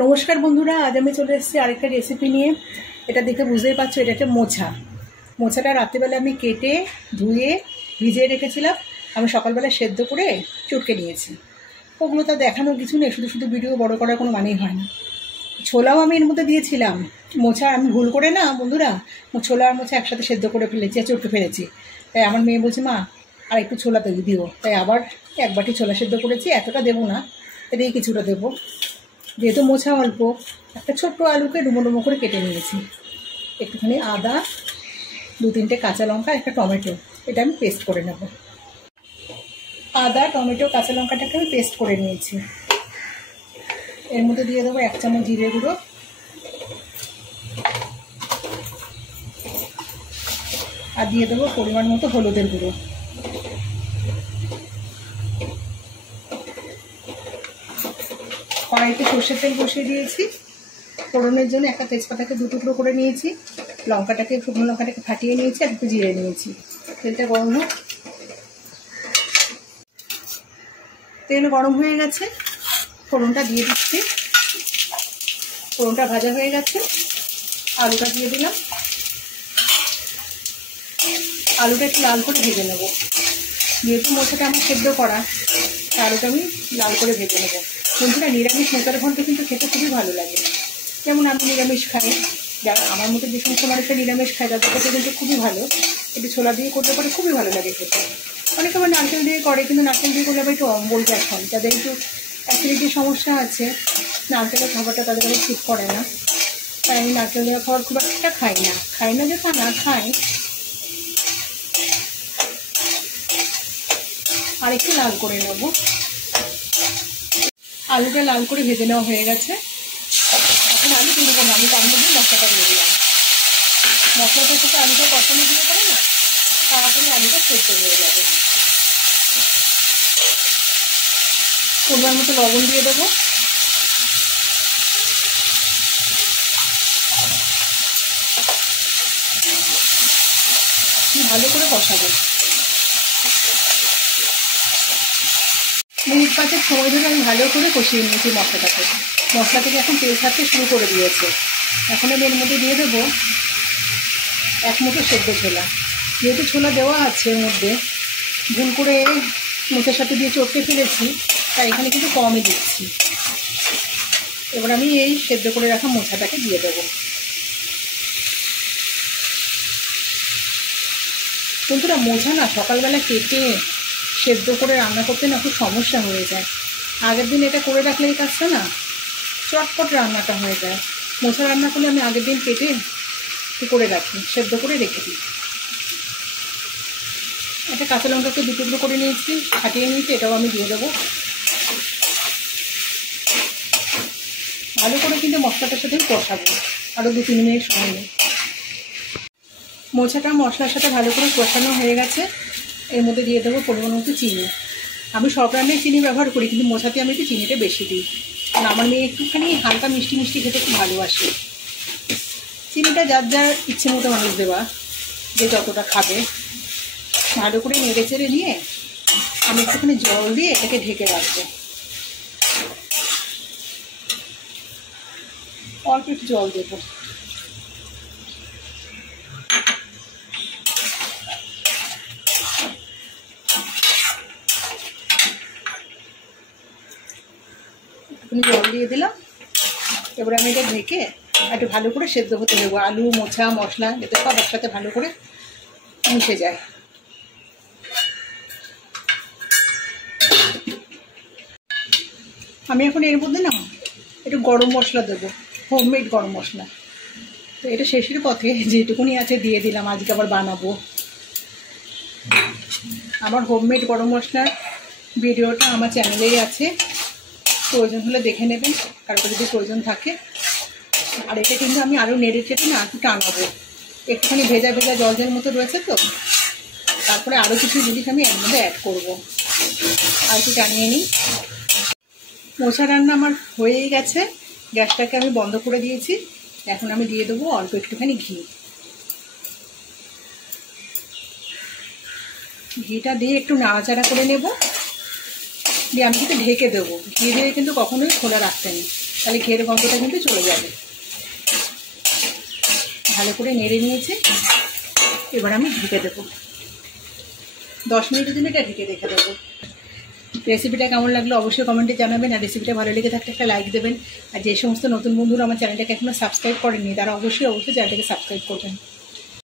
নমস্কার বন্ধুরা, আজ আমি চলে এসেছি আরেকটা রেসিপি নিয়ে। এটা দেখে বুঝতেই পারছো, এটা একটা মোচাটা রাত্রিবেলা আমি কেটে ধুয়ে ভিজিয়ে রেখেছিলাম। আমি সকালবেলা সেদ্ধ করে চটকে নিয়েছি। ওগুলো তো দেখানোর কিছু নেই, শুধু শুধু ভিডিও বড় করার কোনো মানেই হয় না। ছোলাও আমি এর মধ্যে দিয়েছিলাম। মোচা আমি ভুল করে না বন্ধুরা, ছোলা আর মোচা একসাথে সেদ্ধ করে ফেলেছি আর চটকে ফেলেছি। তাই আমার মেয়ে বলছে, মা আর একটু ছোলা দিও। তাই আবার এক বাটি ছোলা সেদ্ধ করেছি। এতটা দেবো না, এটাই কিছুটা দেবো। যেহেতু মোছা অল্প, একটা ছোট্ট আলুকে ডুমো ডুমো করে কেটে নিয়েছি। একটুখানি আদা, 2-3টে কাঁচা লঙ্কা, একটা টমেটো, এটা আমি পেস্ট করে নেব। আদা, টমেটো, কাঁচা লঙ্কাটাকে আমি পেস্ট করে নিয়েছি। এর মধ্যে দিয়ে দেবো 1 চামচ জিরে গুঁড়ো, আর দিয়ে দেবো পরিমাণ মতো হলুদের গুঁড়ো। কড়াইতে সর্ষের তেল বসিয়ে দিয়েছি। ফোড়নের জন্য একটা তেজপাতাকে 2 টুকরো করে নিয়েছি, শুকনো লঙ্কাটাকে ফাটিয়ে নিয়েছি, আর একটু জিরে নিয়েছি। তেলটা গরম হোক। তেল গরম হয়ে গেছে, ফোড়নটা দিয়ে দিচ্ছি। ফোড়নটা ভাজা হয়ে গেছে, আলুটা দিয়ে দিলাম। আলুটা একটু লাল করে ভেজে নেব। যেহেতু মোচাটা আমার সেদ্ধ করা, আলুটা আমি লাল করে ভেজে নেব। বন্ধুরা, নিরামিষ মোচার ঘন্ট কিন্তু খেতে খুবই ভালো লাগে। যেমন আমি নিরামিষ খাই, যারা আমার মতো যে সমস্ত মানুষরা নিরামিষ খায় তাদের কাছে কিন্তু খুবই ভালো। একটু ছোলা দিয়ে করতে পারে, খুবই ভালো লাগে খেতে। অনেকে আবার নারকেল দিয়ে করে, কিন্তু নারকেল দিয়ে করলে আবার একটু অম্বল এখন যাদের একটু অ্যাসিডিটির সমস্যা আছে, নারকেলের খাবারটা তাদের কাছে ঠিক করে না। তাই আমি নারকেল দেওয়া খাবার খুব একটা খাই না যে না খাই। আর একটু লাল করে নেব। আলুটা লাল করে ভেজে নেওয়া হয়ে গেছে। এখন আলু তুলব না, আমি তার মধ্যে মশলাটা দিয়ে দিলাম। মশলাটার সাথে আলুটা কষানো দিয়ে করে না, তাড়াতাড়ি আলুটা সেদ্ধ হয়ে যাবে। পরিমাণ মতো লবণ দিয়ে দেবো। ভালো করে কষাবো। মিনিট 5 সময় ধরে আমি ভালো করে কষিয়ে নিয়েছি মশলাটাকে। মশলা থেকে এখন তেল ছাড়তে শুরু করে দিয়েছে। এখন আমি এর মধ্যে দিয়ে দেবো 1 মুঠো সেদ্ধ ছোলা। যেহেতু ছোলা দেওয়া আছে এর মধ্যে, ভুল করে মোচার সাথে দিয়ে চটকে ফেলেছি, তাই এখানে কিন্তু কমই দিচ্ছি। এবার আমি এই সেদ্ধ করে রাখা মোচাটাকে দিয়ে দেবো। বন্ধুরা, মোচা না সকালবেলা কেটে সেদ্ধ করে রান্না করতে না খুব সমস্যা হয়ে যায়। আগের দিন এটা করে রাখলে এই কাজটা না চটপট রান্নাটা হয়ে যায়। মোচা রান্না করলে আমি আগের দিন কেটে করে রাখি, সেদ্ধ করে রেখে দিই। একটা কাঁচা লঙ্কাকে 2 টুকরো করে নিয়েছি, ফাটিয়ে নিয়েছি, এটাও আমি দিয়ে দেবো। ভালো করে কিন্তু মশলাটার সাথে কষাবো আরও 2-3 মিনিট সময় নিয়ে। মোচাটা মশলার সাথে ভালো করে কষানো হয়ে গেছে। এর মধ্যে দিয়ে দেবো পরিমাণ মতো চিনি। আমি সব রান্নায় চিনি ব্যবহার করি, কিন্তু মোচাতে আমি একটু চিনিটা বেশি দিই, কারণ আমার মেয়ে একটুখানি হালকা মিষ্টি মিষ্টি খেতে খুব ভালোবাসে। চিনিটা যার যার ইচ্ছে মতো মানুষ দেওয়া, যে যতটা খাবে। ভালো করে নেড়ে চেড়ে নিয়ে আমি একটুখানি জল দিয়ে এটাকে ঢেকে রাখবো। অল্প একটু জল দেবো। জল দিয়ে দিলাম। এবার আমি এটা ঢেকে একটু ভালো করে সেদ্ধ হতে দেবো। আলু, মোচা, মশলা যাতে সব একসাথে ভালো করে মিশে যায়। আমি এখন এর মধ্যে না একটু গরম মশলা দেবো, হোমমেড গরম মশলা। তো এটা শেষের পথে যেটুকুনি আছে দিয়ে দিলাম, আজকে আবার বানাবো। আমার হোমমেড গরম মশলার ভিডিওটা আমার চ্যানেলেই আছে, প্রয়োজন হলে দেখে নেবেন, কারোর যদি প্রয়োজন থাকে। আর এটা কিন্তু আমি আরও নেড়ে চেটে না একটু টানাবো। একটুখানি ভেজা ভেজা জলের মতো রয়েছে, তো তারপরে আরও কিছু জিনিস আমি এর মধ্যে অ্যাড করবো। আর একটু টানিয়ে নিই। মোচা রান্না আমার হয়েই গেছে। গ্যাসটাকে আমি বন্ধ করে দিয়েছি। এখন আমি দিয়ে দেবো অল্প একটুখানি ঘি। ঘিটা দিয়ে একটু নাড়াচাড়া করে নেব, দিয়ে আমি কিন্তু ঢেকে দেবো। ঘি দিয়ে কিন্তু কখনোই খোলা রাখতে নেই। তাহলে ঘিয়ের গন্ধটা কিন্তু চলে যাবে। ভালো করে নেড়ে নিয়েছি, এবার আমি ঢেকে দেবো। 10 মিনিটের জন্য এটা ঢেকে রেখে দেবো। রেসিপিটা কেমন লাগলো অবশ্যই কমেন্টে জানাবেন, আর রেসিপিটা ভালো লেগে থাকলে একটা লাইক দেবেন। আর যে সমস্ত নতুন বন্ধুরা আমার চ্যানেলটাকে এখনো সাবস্ক্রাইব করেননি তারা অবশ্যই চ্যানেলটাকে সাবস্ক্রাইব করবেন।